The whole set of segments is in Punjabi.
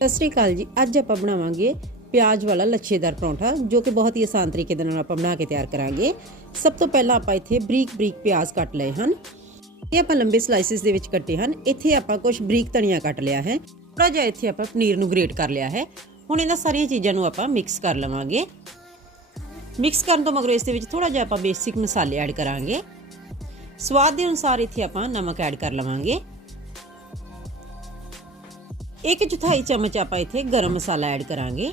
ਸਤਿ ਸ੍ਰੀ ਅਕਾਲ ਜੀ। ਅੱਜ ਆਪਾਂ ਬਣਾਵਾਂਗੇ ਪਿਆਜ਼ ਵਾਲਾ ਲੱਛੇਦਾਰ ਪਰੌਂਠਾ, ਜੋ ਕਿ ਬਹੁਤ ਹੀ ਆਸਾਨ ਤਰੀਕੇ ਦੇ ਨਾਲ ਆਪਾਂ ਬਣਾ ਕੇ ਤਿਆਰ ਕਰਾਂਗੇ। ਸਭ ਤੋਂ ਪਹਿਲਾਂ ਆਪਾਂ ਇੱਥੇ ਬਰੀਕ ਬਰੀਕ ਪਿਆਜ਼ ਕੱਟ ਲਏ ਹਨ। ਇਹ ਆਪਾਂ ਲੰਬੇ ਸਲਾਈਸਿਸ ਦੇ ਵਿੱਚ ਕੱਟੇ ਹਨ। ਇੱਥੇ ਆਪਾਂ ਕੁਝ ਬਰੀਕ ਧਨੀਆ ਕੱਟ ਲਿਆ ਹੈ। ਥੋੜਾ ਜਿਹਾ ਇੱਥੇ ਆਪਾਂ ਪਨੀਰ ਨੂੰ ਗ੍ਰੇਟ ਕਰ ਲਿਆ ਹੈ। ਹੁਣ ਇਹਨਾਂ ਸਾਰੀਆਂ ਚੀਜ਼ਾਂ ਨੂੰ ਆਪਾਂ ਮਿਕਸ ਕਰ ਲਵਾਂਗੇ। ਮਿਕਸ ਕਰਨ ਤੋਂ ਮਗਰੋਂ ਇਸ ਦੇ ਵਿੱਚ ਥੋੜਾ ਜਿਹਾ ਆਪਾਂ ਬੇਸਿਕ ਮਸਾਲੇ ਐਡ ਕਰਾਂਗੇ। ਸਵਾਦ ਦੇ ਅਨੁਸਾਰ ਇੱਥੇ ਆਪਾਂ ਨਮਕ ਐਡ ਕਰ ਲਵਾਂਗੇ। ਇੱਕ ਚੌਥਾਈ ਚਮਚ ਆਪਾਂ ਇੱਥੇ ਗਰਮ ਮਸਾਲਾ ਐਡ ਕਰਾਂਗੇ।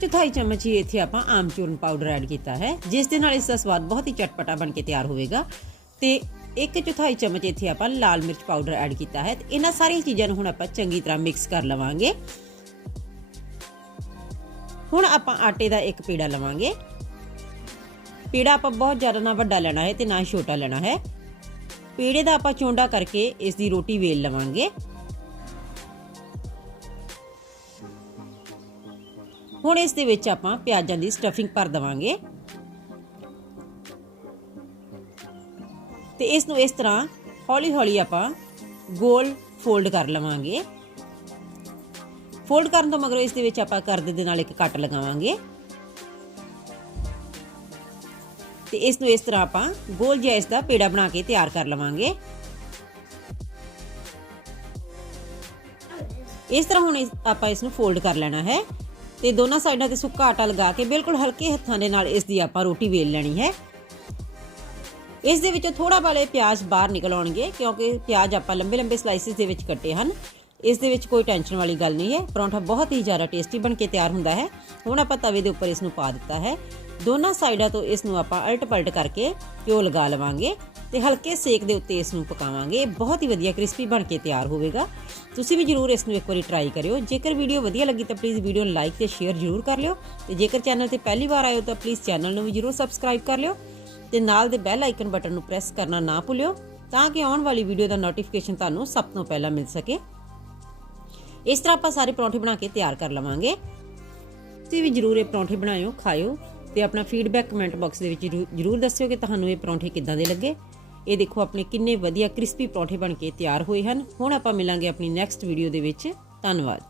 ਚੌਥਾਈ ਚਮਚ ਹੀ ਇੱਥੇ ਆਪਾਂ ਆਮਚੂਰਨ ਪਾਊਡਰ ਐਡ ਕੀਤਾ ਹੈ, ਜਿਸ ਦੇ ਨਾਲ ਇਸ ਦਾ ਸਵਾਦ ਬਹੁਤ ਹੀ ਚਟਪਟਾ ਬਣ ਕੇ ਤਿਆਰ ਹੋਵੇਗਾ। ਤੇ ਇੱਕ ਚੌਥਾਈ ਚਮਚ ਇੱਥੇ ਆਪਾਂ ਲਾਲ ਮਿਰਚ ਪਾਊਡਰ ਐਡ ਕੀਤਾ ਹੈ, ਤੇ ਇਹਨਾਂ ਸਾਰੀਆਂ ਚੀਜ਼ਾਂ ਨੂੰ ਹੁਣ ਆਪਾਂ ਚੰਗੀ ਤਰ੍ਹਾਂ ਮਿਕਸ ਕਰ ਲਵਾਂਗੇ। ਹੁਣ ਆਪਾਂ ਆਟੇ ਦਾ ਇੱਕ ਪੀੜਾ ਲਵਾਂਗੇ। ਪੀੜਾ ਆਪਾਂ ਬਹੁਤ ਜ਼ਿਆਦਾ ਨਾ ਵੱਡਾ ਲੈਣਾ ਹੈ ਤੇ ਨਾ ਹੀ ਛੋਟਾ ਲੈਣਾ ਹੈ। ਪੇੜੇ ਦਾ ਆਪਾਂ ਚੋਂਡਾ ਕਰਕੇ ਇਸ ਦੀ ਰੋਟੀ ਵੇਲ ਲਵਾਂਗੇ। ਹੁਣ ਇਸ ਦੇ ਵਿੱਚ ਆਪਾਂ ਪਿਆਜ਼ਾਂ ਦੀ ਸਟਫਿੰਗ ਭਰ ਦਵਾਂਗੇ। ਤੇ ਇਸ ਨੂੰ ਇਸ ਤਰ੍ਹਾਂ ਹੌਲੀ-ਹੌਲੀ ਆਪਾਂ ਗੋਲ ਫੋਲਡ ਕਰ ਲਵਾਂਗੇ। ਫੋਲਡ ਕਰਨ ਤੋਂ ਮਗਰੋਂ ਇਸ ਦੇ ਵਿੱਚ ਆਪਾਂ ਕਰਦੇ ਦੇ ਨਾਲ ਇੱਕ ਕੱਟ ਲਗਾਵਾਂਗੇ। ਤੇ ਇਸ ਨੂੰ ਇਸ ਤਰ੍ਹਾਂ ਆਪਾਂ ਗੋਲ ਜਿਹਾ ਇਸ ਦਾ ਪੇੜਾ ਬਣਾ ਕੇ ਤਿਆਰ ਕਰ ਲਵਾਂਗੇ। ਇਸ ਤਰ੍ਹਾਂ ਹੁਣ ਆਪਾਂ ਇਸ ਨੂੰ ਫੋਲਡ ਕਰ ਲੈਣਾ ਹੈ ਤੇ ਦੋਨਾਂ ਸਾਈਡਾਂ ਤੇ ਸੁੱਕਾ ਆਟਾ ਲਗਾ ਕੇ ਬਿਲਕੁਲ ਹਲਕੇ ਹੱਥਾਂ ਦੇ ਨਾਲ ਇਸ ਦੀ ਆਪਾਂ ਰੋਟੀ ਵੇਲ ਲੈਣੀ ਹੈ। ਇਸ ਦੇ ਵਿੱਚੋਂ ਥੋੜਾ ਵਾਲੇ ਪਿਆਜ਼ ਬਾਹਰ ਨਿਕਲ ਆਉਣਗੇ ਕਿਉਂਕਿ ਪਿਆਜ਼ ਆਪਾਂ ਲੰਬੇ ਲੰਬੇ ਸਲਾਈਸਿਸ ਦੇ ਵਿੱਚ ਕੱਟੇ ਹਨ। ਇਸ ਦੇ ਵਿੱਚ ਕੋਈ ਟੈਨਸ਼ਨ ਵਾਲੀ ਗੱਲ ਨਹੀਂ ਹੈ। ਪਰੌਂਠਾ ਬਹੁਤ ਹੀ ਜ਼ਿਆਦਾ ਟੇਸਟੀ ਬਣ ਕੇ ਤਿਆਰ ਹੁੰਦਾ ਹੈ। ਹੁਣ ਆਪਾਂ ਤਵੇ ਦੇ ਉੱਪਰ ਇਸ ਨੂੰ ਪਾ ਦਿੱਤਾ ਹੈ। ਦੋਨਾਂ ਸਾਈਡਾਂ ਤੋਂ ਇਸ ਨੂੰ ਆਪਾਂ ਅਲਟ ਪਲਟ ਕਰਕੇ ਘਿਓ ਲਗਾ ਲਵਾਂਗੇ ਤੇ ਹਲਕੇ ਸੇਕ ਦੇ ਉੱਤੇ ਇਸ ਨੂੰ ਪਕਾਵਾਂਗੇ। ਬਹੁਤ ਹੀ ਵਧੀਆ ਕ੍ਰਿਸਪੀ ਬਣ ਕੇ ਤਿਆਰ ਹੋਵੇਗਾ। ਤੁਸੀਂ ਵੀ ਜਰੂਰ ਇਸ ਨੂੰ ਇੱਕ ਵਾਰੀ ਟਰਾਈ ਕਰਿਓ। ਜੇਕਰ ਵੀਡੀਓ ਵਧੀਆ ਲੱਗੀ ਤਾਂ ਪਲੀਜ਼ ਵੀਡੀਓ ਨੂੰ ਲਾਈਕ ਤੇ ਸ਼ੇਅਰ ਜਰੂਰ ਕਰ ਲਿਓ। ਤੇ ਜੇਕਰ ਚੈਨਲ ਤੇ ਪਹਿਲੀ ਵਾਰ ਆਏ ਹੋ ਤਾਂ ਪਲੀਜ਼ ਚੈਨਲ ਨੂੰ ਵੀ ਜਰੂਰ ਸਬਸਕ੍ਰਾਈਬ ਕਰ ਲਿਓ। ਤੇ ਨਾਲ ਦੇ ਬੈਲ ਆਈਕਨ ਬਟਨ ਨੂੰ ਪ੍ਰੈਸ ਕਰਨਾ ਨਾ ਭੁੱਲਿਓ, ਤਾਂ ਕਿ ਆਉਣ ਵਾਲੀ ਵੀਡੀਓ ਦਾ ਨੋਟੀਫਿਕੇਸ਼ਨ ਤੁਹਾਨੂੰ ਸਭ ਤੋਂ ਪਹਿਲਾਂ ਮਿਲ ਸਕੇ। ਇਸ ਤਰ੍ਹਾਂ ਆਪਾਂ ਸਾਰੇ ਪਰੌਂਠੇ ਬਣਾ ਕੇ ਤਿਆਰ ਕਰ ਲਵਾਂਗੇ। ਤੁਸੀਂ ਵੀ ਜਰੂਰ ਇਹ ਪਰੌਂਠੇ ਬਣਾਇਓ, ਖਾਇਓ। ਤੇ ਆਪਣਾ ਫੀਡਬੈਕ ਕਮੈਂਟ ਬਾਕਸ ਦੇ ਵਿੱਚ ਜਰੂਰ ਦੱਸਿਓ ਕਿ ਤੁਹਾਨੂੰ ਇਹ ਪਰੌਂਠੇ ਕਿੱਦਾਂ ਦੇ ਲੱਗੇ। ਇਹ ਦੇਖੋ ਆਪਣੇ ਕਿੰਨੇ ਵਧੀਆ ਕ੍ਰਿਸਪੀ ਪਰੌਂਠੇ ਬਣ ਕੇ ਤਿਆਰ ਹੋਏ ਹਨ। ਹੁਣ ਆਪਾਂ ਮਿਲਾਂਗੇ ਆਪਣੀ ਨੈਕਸਟ ਵੀਡੀਓ ਦੇ ਵਿੱਚ। ਧੰਨਵਾਦ।